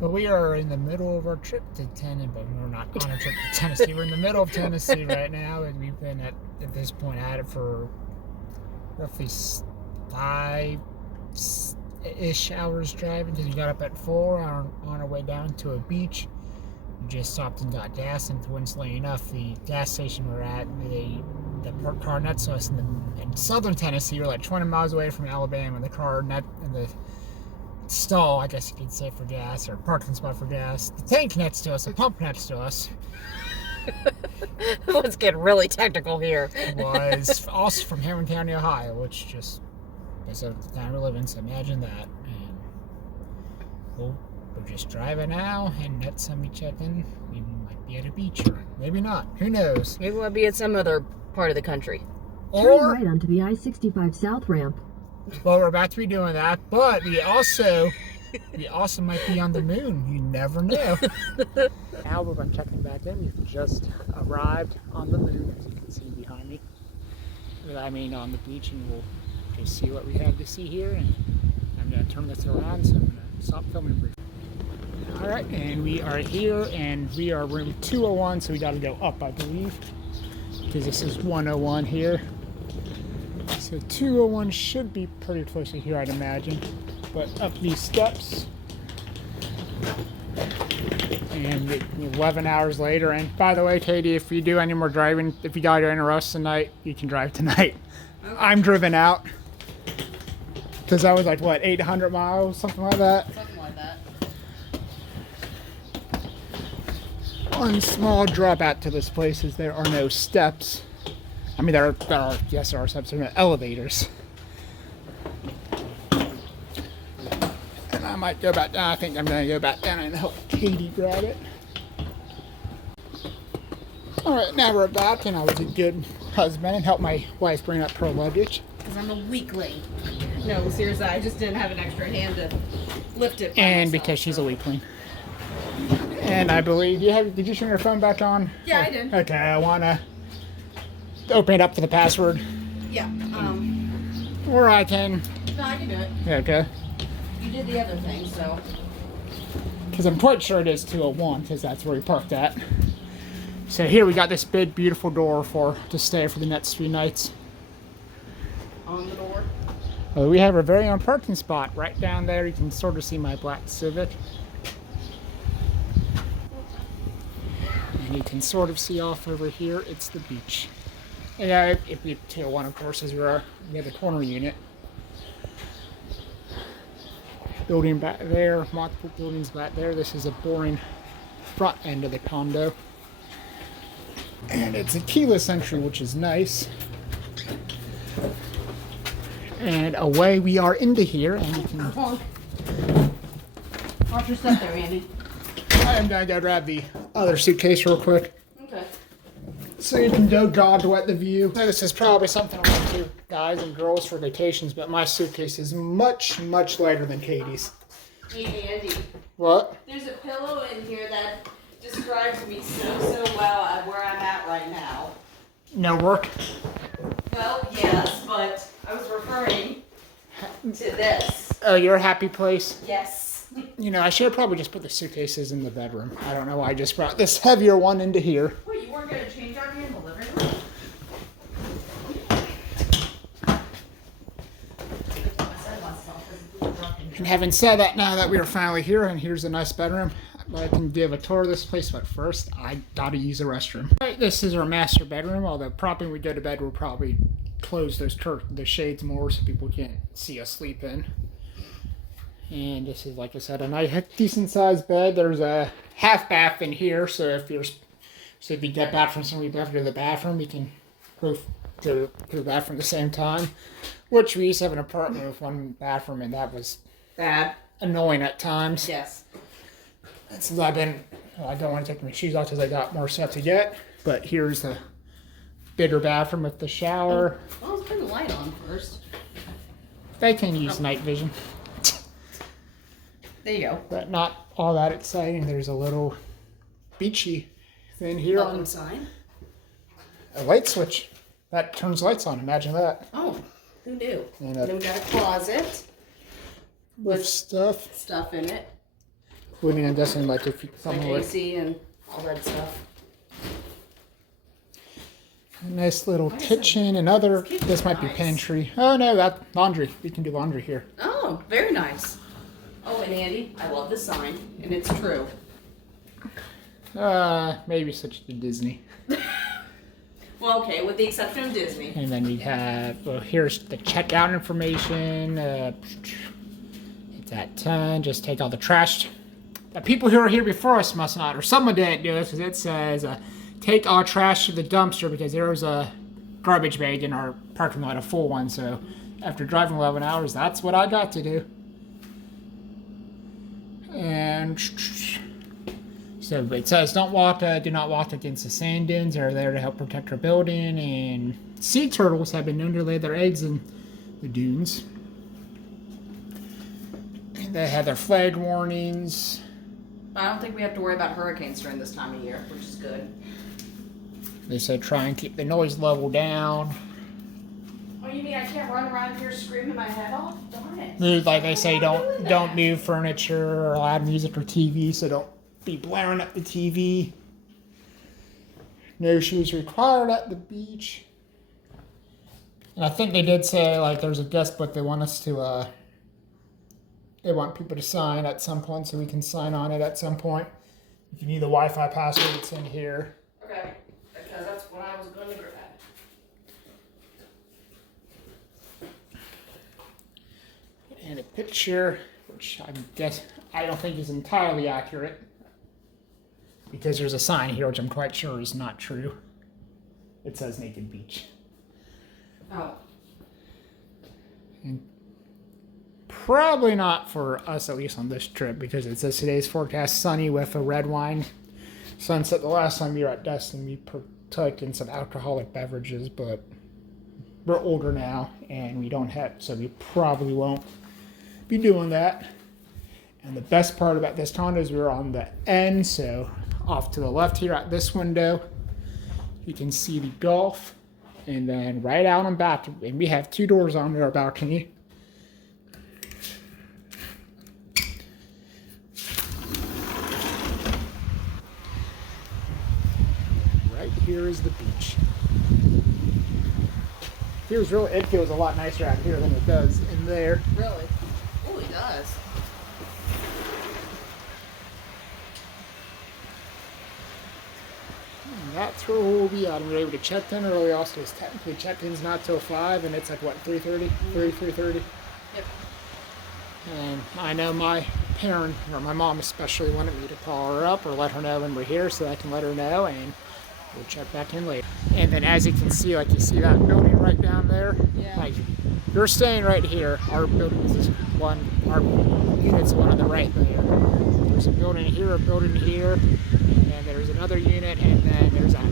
Well, we are in the middle of our trip to Tennessee, but we're not on a trip to Tennessee. We're in the middle of Tennessee right now, and we've been at this point at it for roughly 5-ish hours driving because we got up at 4 on our way down to a beach. We just stopped and got gas, and coincidentally enough, the gas station we're at, the parked car next to us in southern Tennessee, we're like 20 miles away from Alabama. The car in the stall, I guess you could say, for gas, or parking spot for gas. The tank next to us, the pump next to us. Let's get really technical here. Was also from Hamilton County, Ohio, which just is the town we live in, so imagine that. And we're just driving now, and next time we check in, we might be at a beach, or maybe not. Who knows? Maybe we'll be at some other part of the country. Turn right onto the I-65 South ramp. Well, we're about to be doing that, but we also might be on the moon. You never know. Now we're checking back in. We've just arrived on the moon, as you can see behind me. I mean, on the beach, and we'll just see what we have to see here. And I'm going to turn this around, so I'm going to stop filming briefly. All right, and we are here, and we are room 201, so we got to go up, I believe, because this is 101 here. So 201 should be pretty close to here, I'd imagine. But up these steps, and 11 hours later. And by the way, Katie, if you do any more driving, if you got any rust tonight, you can drive tonight. Okay. I'm driven out because that was like what, 800 miles, something like that. Something like that. One small drawback to this place is there are no steps. I mean, there are steps, there are no elevators. And I might go back down. I think I'm going to go back down and help Katie grab it. Alright, now we're back, and I was a good husband and helped my wife bring up her luggage. Because I'm a weakling. No, seriously, I just didn't have an extra hand to lift it by And myself, because she's a weakling. And I believe, did you turn your phone back on? Yeah, I did. Okay, I want to open it up for the password. Yeah, Or I can. no, I can do it. Okay. You did the other thing, so. Because I'm quite sure it is 201, because that's where we parked at. So here we got this big, beautiful door to stay for the next 3 nights. On the door? Well, we have our very own parking spot right down there. You can sort of see my black Civic. And you can sort of see off over here, it's the beach. And if we 201, of course, is where we have the corner unit. Building back there, multiple buildings back there. This is a boring front end of the condo. And it's a keyless entry, which is nice. And away we are into here. And you can... Watch your step there, Andy. I am going to go grab the other suitcase real quick. Okay. So you can go dog at the view. Now, this is probably something I want to do, guys and girls, for vacations, but my suitcase is much, much lighter than Katie's. Hey, Andy. What? There's a pillow in here that describes me so well at where I'm at right now. No work? Well, yes, but I was referring to this. Oh, your happy place? Yes. You know, I should have probably just put the suitcases in the bedroom. I don't know why I just brought this heavier one into here. Wait, you weren't going to change out here in the living room? And having said that, now that we are finally here, and here's a nice bedroom, I can give a tour of this place, but first, I gotta use the restroom. Right, this is our master bedroom, although probably when we go to bed, we'll probably close the shades more so people can't see us sleep in. And this is, like I said, a nice, decent sized bed. There's a half bath in here, so if you get back from somewhere, you have to go to the bathroom, you can go to the bathroom at the same time. Which we used to have an apartment with one bathroom, and that was Bad. Annoying at times. Yes. And since I don't want to take my shoes off because I got more stuff to get. But here's the bigger bathroom with the shower. Well, let's turn the light on first. They can use night vision. There you go. But not all that exciting. There's a little beachy thing here. Welcome sign. A light switch. That turns lights on. Imagine that. Oh, who knew? And then we got a closet with stuff in it. including, I'm guessing, like if someone would. AC and all that stuff. A nice little kitchen and other. This might be pantry. Oh no, that's laundry. We can do laundry here. Oh, very nice. Oh, and Andy, I love this sign, and it's true. Maybe switch to Disney. Well, okay, with the exception of Disney. And then we have, well, here's the checkout information. It's at 10. Just take all the trash. The people who are here before us must not, or someone didn't do this, because it says, take all trash to the dumpster, because there was a garbage bag in our parking lot, a full one. So after driving 11 hours, that's what I got to do. And so it says, do not walk against the sand dunes. They're there to help protect our building. And sea turtles have been known to lay their eggs in the dunes. They had their flag warnings. I don't think we have to worry about hurricanes during this time of year, which is good. They said try and keep the noise level down. Oh, you mean I can't run around here screaming my head off? Darn it. Like they say, don't move furniture or loud music or TV, so don't be blaring up the TV. No shoes required at the beach. And I think they did say, like, there's a guest book they want us to, they want people to sign at some point, so we can sign on it at some point. If you need the Wi-Fi password, it's in here. Okay, because that's what I was going to grab. And a picture, which I don't think is entirely accurate, because there's a sign here which I'm quite sure is not true. It says Naked Beach. Oh. And probably not for us, at least on this trip, because it says today's forecast sunny with a red wine sunset. The last time we were at Destin, we partook in some alcoholic beverages, but we're older now and we don't have, so we probably won't be doing that. And the best part about this condo is we're on the end, so off to the left here at this window, you can see the Gulf, and then right out on back, and we have 2 doors on our balcony. Right here is the beach. It feels a lot nicer out here than it does in there. Really? Oh, it does. And that's where we'll be at. And we were able to check in early also, because technically check-in's not till 5, and it's like, what, 3:30? 3:30? Yep. And I know my parent, or my mom especially, wanted me to call her up or let her know when we're here so I can let her know, and we'll check back in later. And then as you can see, like you see that building right down there? Yeah. Like, you're staying right here. Our building is our unit's one on the right there. There's a building here, and there's another unit, and then there's a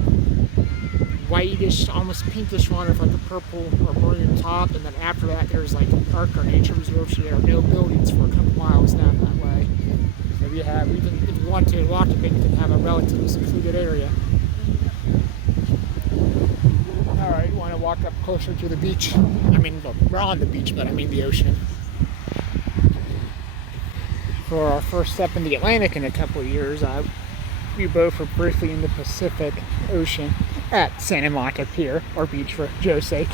whitish, almost pinkish one with like a purple or maroon top, and then after that there's like a park or nature reserve. So there are no buildings for a couple miles down that way. So we can, if you want to walk a bit, you can have a relatively secluded area. Alright, you want to walk up closer to the beach? I mean, look, we're on the beach, but I mean the ocean. For our first step in the Atlantic in a couple of years, we both were briefly in the Pacific Ocean at Santa Monica Pier, or beach for Joe's sake,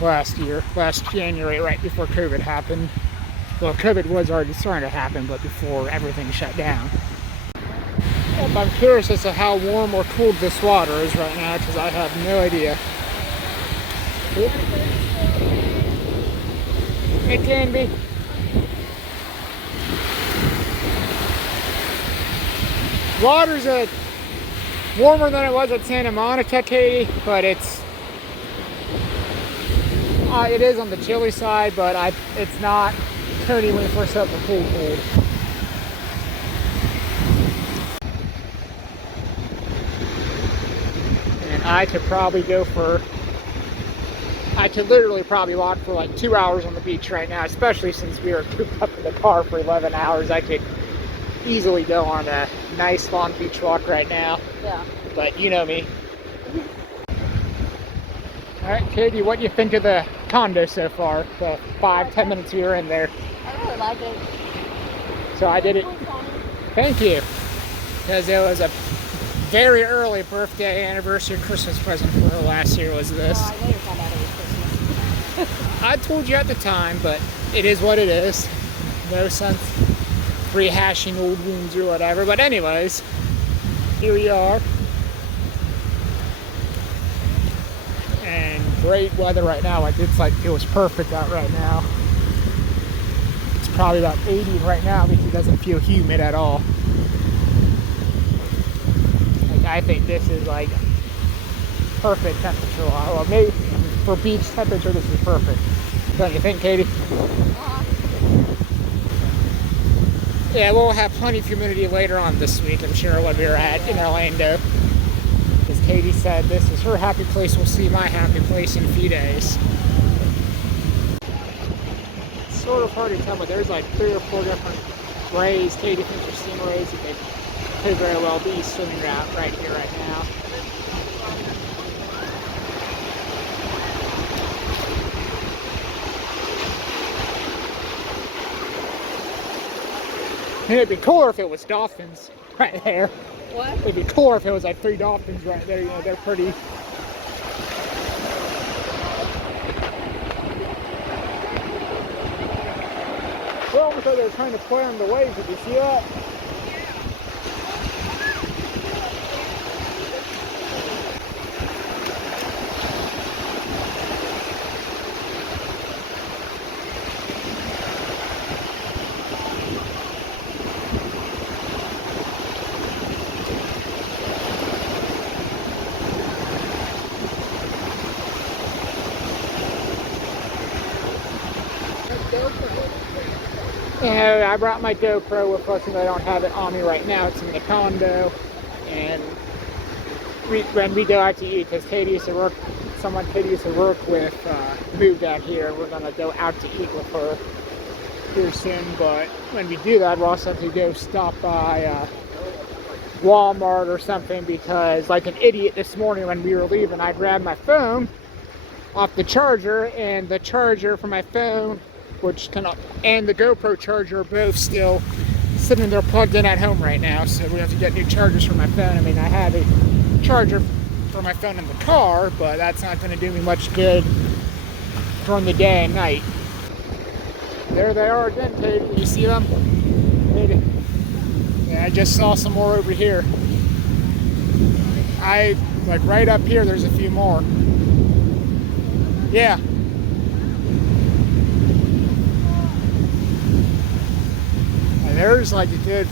last January, right before COVID happened. Well, COVID was already starting to happen, but before everything shut down. Yep, I'm curious as to how warm or cooled this water is right now, because I have no idea. It can be. Water's warmer than it was at Santa Monica, Katie, but it is on the chilly side, but it's not Tony when he first set the pool cold. And I could literally probably walk for like 2 hours on the beach right now, especially since we were cooped up in the car for 11 hours. I could easily go on a nice long beach walk right now. Yeah. But you know me. Alright, Katie, what do you think of the condo so far? The 5-10 minutes we were in there. I really like it. So I did it. Thank you. Because it was a very early birthday, anniversary, Christmas present for her last year was this. Oh, I later found out it was Christmas. I told you at the time, but it is what it is. No sense rehashing old wounds or whatever. But anyways, here we are. And great weather right now. It's like it was perfect out right now. It's probably about 80 right now because it doesn't feel humid at all. Like, I think this is like perfect temperature. Well, maybe for beach temperature, this is perfect. Don't you think, Katie? Yeah, we'll have plenty of humidity later on this week, I'm sure, when we were in Orlando. As Katie said, this is her happy place. We'll see my happy place in a few days. It's sort of hard to tell, but there's like 3 or 4 different rays. Katie thinks they're stingrays. They could very well be swimming out right here, right now. It'd be cooler if it was dolphins right there. What? It'd be cooler if it was like 3 dolphins right there. You know, they're pretty. Well, almost like they're trying to play on the waves. Did you see that? And I brought my GoPro with us, and I don't have it on me right now. It's in the condo, and when we go out to eat, because Katie used to work with moved out here. We're gonna go out to eat with her here soon. But when we do that, we'll also have to go stop by Walmart or something, because like an idiot this morning when we were leaving, I grabbed my phone off the charger, and the charger for my phone, and the GoPro charger are both still sitting there plugged in at home right now. So we have to get new chargers for my phone. I mean, I have a charger for my phone in the car, but that's not going to do me much good during the day and night. There they are again, Katie. You see them? Katie. Yeah, I just saw some more over here. Like right up here, there's a few more. Yeah. There's like a good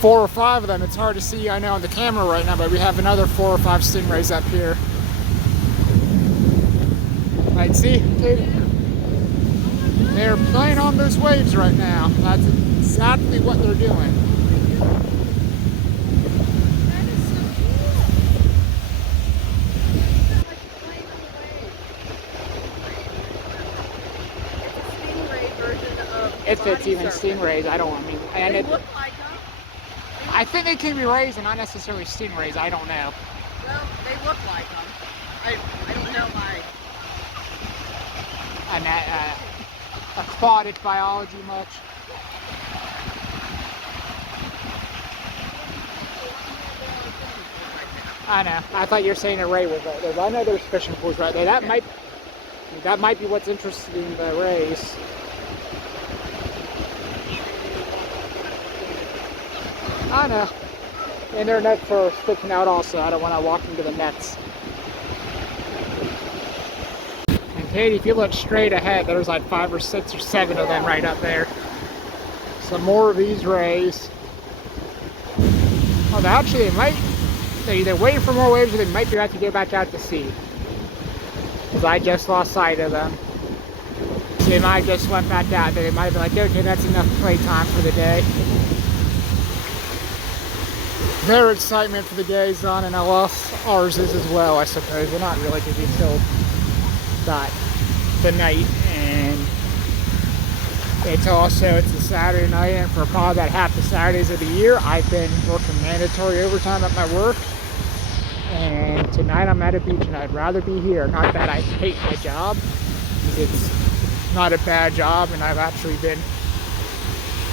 4 or 5 of them. It's hard to see, I know, on the camera right now, but we have another 4 or 5 stingrays up here. Right, see, Katie? They're playing on those waves right now. That's exactly what they're doing. If it's even stingrays, I mean, and They it, look like them. I think they can be rays and not necessarily stingrays. I don't know. Well, they look like them. I don't know my. Aquatic biology much. I know. I thought you were saying a ray was right there. I know there's fishing pools right there. That might be what's interesting in the rays. I know. And their nets are sticking out also. I don't want to walk into the nets. And Katie, if you look straight ahead, there's like 5 or 6 or 7 of them right up there. Some more of these rays. Oh, actually, they either wait for more waves or they might be about to go back out to sea. Because I just lost sight of them. So they might just went back out there. They might have been like, okay, that's enough playtime for the day. Their excitement for the day is on, and ours is as well, I suppose. We're not really going to be till the night, and it's a Saturday night, and for probably about half the Saturdays of the year, I've been working mandatory overtime at my work, and tonight I'm at a beach, and I'd rather be here. Not that I hate my job, because it's not a bad job, and I've actually been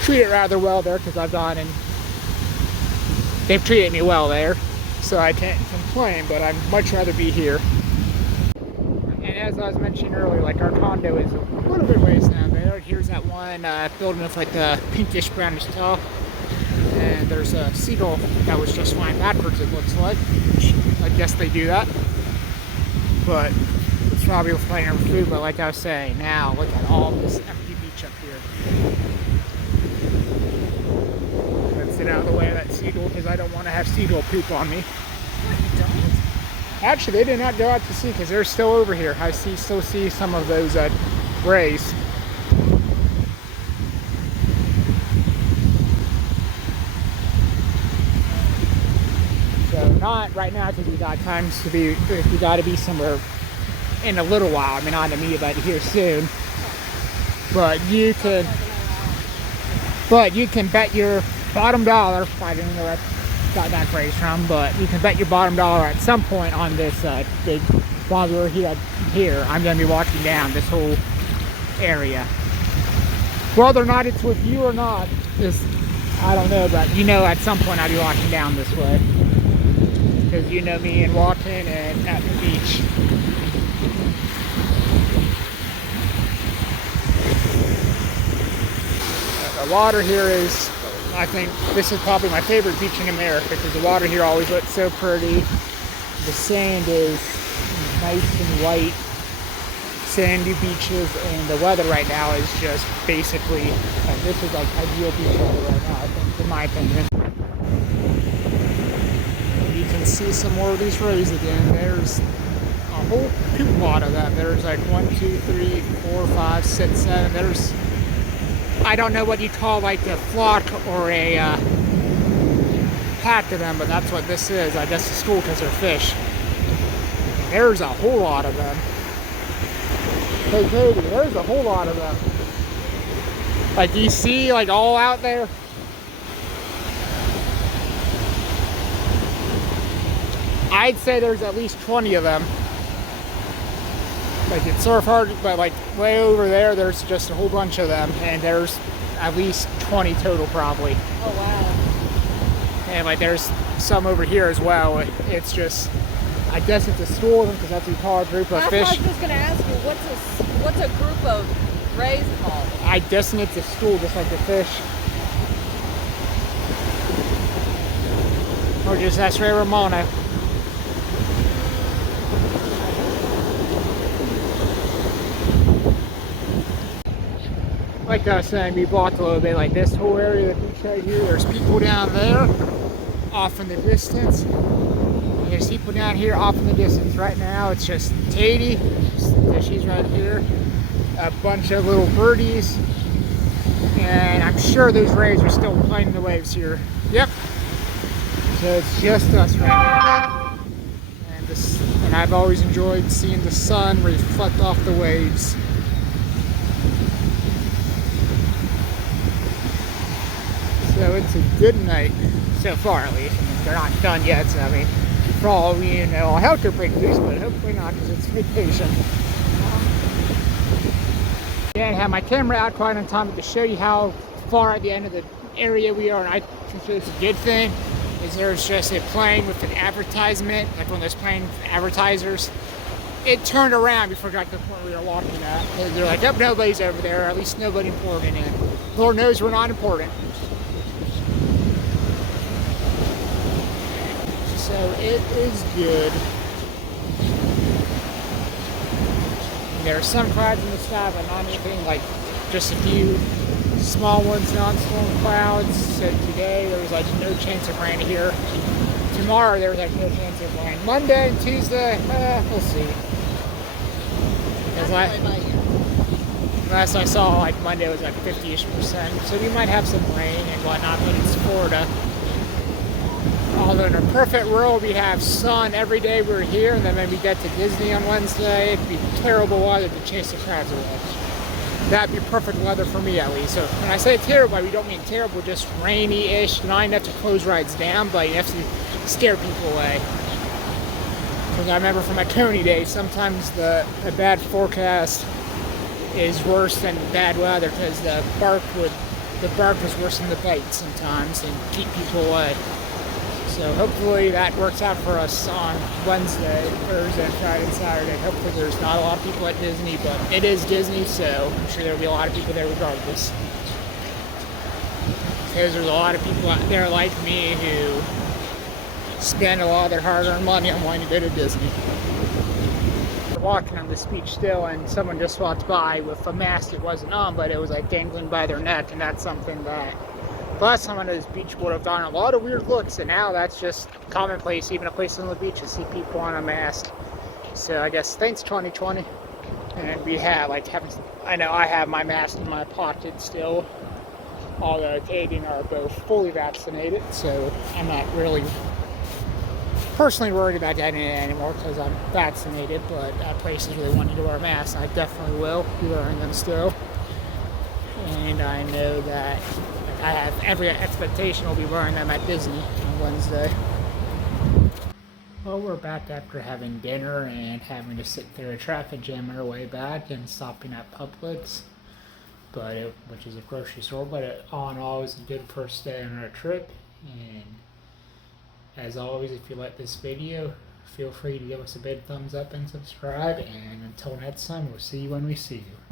treated rather well there because I've gone and they've treated me well there. So I can't complain, but I'd much rather be here. And as I was mentioning earlier, like our condo is a little bit ways down there. Here's that one building with like the pinkish brownish top. And there's a seagull that was just flying backwards, it looks like. I guess they do that. But it's probably playing for food. But like I was saying, now look at all this empty beach up here. Let's get out of the way of that seagull because I don't want to have seagull poop on me. Actually, they did not go out to sea because they're still over here. I still see some of those rays. So not right now because we got times to be. We got to be somewhere in a little while. I mean, not immediately, but here soon. But you can. But you can bet your bottom dollar. I don't know where I got that phrase from, but you can bet your bottom dollar at some point on this big. While we're here, I'm going to be walking down this whole area. Whether or not it's with you or not is, I don't know, but you know, at some point I'll be walking down this way. Because you know me and walking and at the beach. The water here is, I think this is probably my favorite beach in America because the water here always looks so pretty. The sand is nice and white, sandy beaches, and the weather right now is just basically, this is like ideal beach weather right now, I think, in my opinion. You can see some more of these rays again. There's a whole poop lot of them. There's like 1, 2, 3, 4, 5, 6, 7. There's, I don't know what you call like a flock or a pack of them, but that's what this is. I guess it's cool because they're fish. There's a whole lot of them. Hey Katie, there's a whole lot of them. Like you see, like all out there. I'd say there's at least 20 of them. Like it's surf hard, but like way over there, there's just a whole bunch of them, and there's at least 20 total probably. Oh wow. And like there's some over here as well. It's just, I guess it's a school because that's what we call a group of fish. I was just gonna ask you, what's a group of rays called? I guess it's a school just like the fish. Or just ask Ray Ramona. Like I was saying, we walked a little bit, like this whole area of the beach right here. There's people down there, off in the distance. And there's people down here, off in the distance. Right now, it's just Katie. She's right here. A bunch of little birdies. And I'm sure those rays are still playing the waves here. Yep. So it's just us right now. And I've always enjoyed seeing the sun reflect off the waves. So it's a good night, so far at least. I mean, they're not done yet, so I mean, for all we know, I hope they're break loose, but hopefully not because it's vacation. Yeah, I have my camera out quite on time to show you how far at the end of the area we are, and I consider it's a good thing. Is there's just a plane with an advertisement, like one of those plane advertisers. It turned around before it got to the point we were walking at. And they're like, oh, nobody's over there, or at least nobody important, and Lord knows we're not important. So it is good. There are some clouds in the sky, but not anything, like just a few small ones, non-storm clouds. So today there was like no chance of rain here. Tomorrow there was like no chance of rain. Monday and Tuesday, we'll see. Last I saw, like Monday was like 50-ish%. So we might have some rain and whatnot, but it's Florida. Although in a perfect world, we have sun every day we're here, and then when we get to Disney on Wednesday, it'd be terrible weather to chase the crowds away. That'd be perfect weather for me, at least. So when I say terrible, we don't mean terrible, just rainy-ish, not enough to close rides down, but you have to scare people away. Because I remember from my Coney days, sometimes a bad forecast is worse than bad weather, because the bark would the bark is worse than the bite sometimes and keep people away. So hopefully that works out for us on Wednesday, Thursday, Friday, and Saturday. Hopefully there's not a lot of people at Disney, but it is Disney, so I'm sure there'll be a lot of people there regardless. Because there's a lot of people out there like me who spend a lot of their hard-earned money on wanting to go to Disney. We're walking on this beach still, and someone just walked by with a mask that wasn't on, but it was like dangling by their neck, and that's something that the last time on this beach would have gotten a lot of weird looks, and now that's just commonplace, even at places on the beach, to see people on a mask. So I guess thanks 2020, and we have I know I have my mask in my pocket still, although Katie and I are both fully vaccinated, so I'm not really personally worried about getting it anymore because I'm vaccinated, but at places really want you to wear a mask, I definitely will be wearing them still. And I know that I have every expectation we'll be wearing them at Disney on Wednesday. Well, we're back after having dinner and having to sit through a traffic jam on our way back and stopping at Publix, which is a grocery store, but all in all, it was a good first day on our trip. And as always, if you like this video, feel free to give us a big thumbs up and subscribe. And until next time, we'll see you when we see you.